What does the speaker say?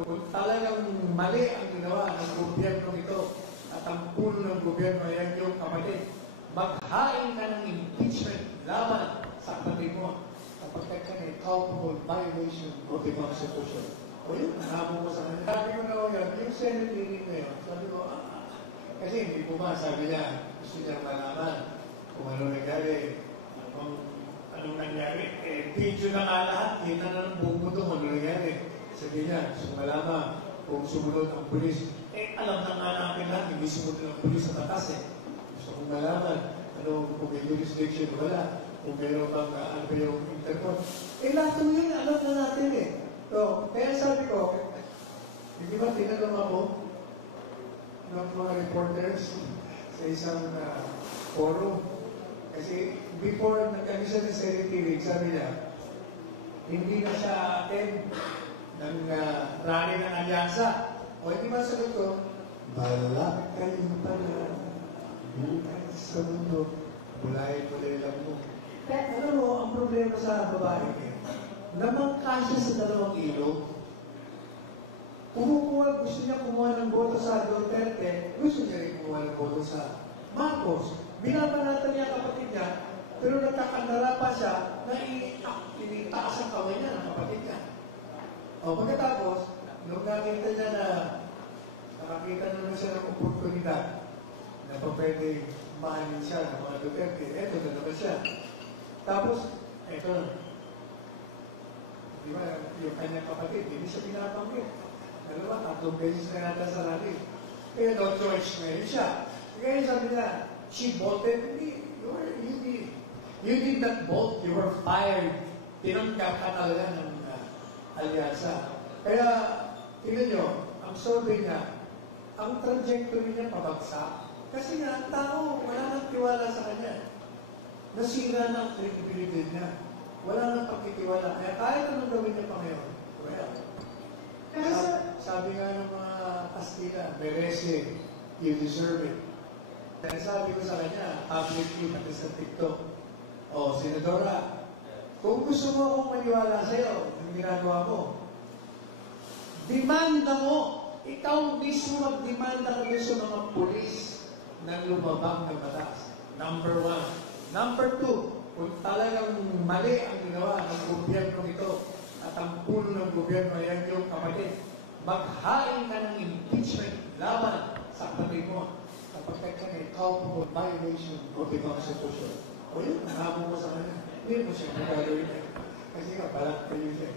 Kung talagang mali ang ginawa ng gobyerno ito at ang puno ng gobyerno ay yung kapatid, maghain ka ng impeachment laban sa kapatid mo kapag ka na culpable violation of the Constitution. O yun, nahabo mo sa kanya. Sabi ko na yun, yung Senate hearing na yun, sabi ko, kasi hindi po ba, sabi niya, gusto niya malaman kung ano nangyari, anong nangyari. Video na nga lahat, kita na ng buong mundo kung ano nangyari. Sabi niya, gusto malaman kung sumunod ang pulis. Alam na nga natin lahat, hindi sumunod ang pulis sa batas Gusto kong malaman, kung may jurisdiction wala, kung meron bang ano ba yung interpol. Lahat ng yun, alam na natin So, kaya sabi ko, hindi ba tinanong ako ng mga reporters sa isang forum? Kasi before nagkamisa ni Senate hearing, sabi niya, hindi na siya attend ng rally ng alyansa. O hindi ba sabi ko, balak kayo pala, bukan sa mundo, bulay-bulay lang mo. Kaya alam mo, ang problema sa babae namangkasya sa dalawang ilog. Gusto niya kumuha ng boto sa Duterte, gusto niya rin kumuha ng boto sa Marcos. Binabanatan niya kapatid niya, pero nagkakandara pa siya na initaas ang kamay niya ng kapatid niya. Pagkatapos, nung nakita niya na nakakita naman siya ng oportunidad na pwede mahalin siya ng mga Duterte, eto na naman siya. Tapos, eto na. Di ba, yung kanyang kapatid, hindi siya pinapanggit. Ano ba, 3 beses na nata sa rally. Kaya no choice ngayon siya. Kaya sabi niya, she voted me. You did not vote, you were fired. Tinanggap ka talaga ng alyansa. Kaya, tingnan nyo, ang survey niya, ang trajectory niya pabagsak. Kasi nga, ang tao, wala nang tiwala sa kanya. Nasira na ang credibility niya. Wala nang pagkitiwala. Kaya kahit anong gawin niya pa ngayon, well, sabi nga ng mga Kastila, merece, you deserve it. Kaya sabi ko sa kanya, publicly, pati sa TikTok, Senadora, kung gusto mo akong maniwala sa'yo, yung ginagawa mo, demanda mo, ikaw mismo magdemanda ka sa mga pulis na lumabang ng batas. Number 1. Number 2, kung talagang mali ang ginawa ng gobyerno ito at ang puno ng gobyerno ay yung kapatid, maghain ka ng impeachment laban sa kapatid mo kapag ka na culpable violation of the Constitution. O yun, nahabo mo sa kanya. Hindi mo siya magagawin. Kasi nga, balat kayo siya.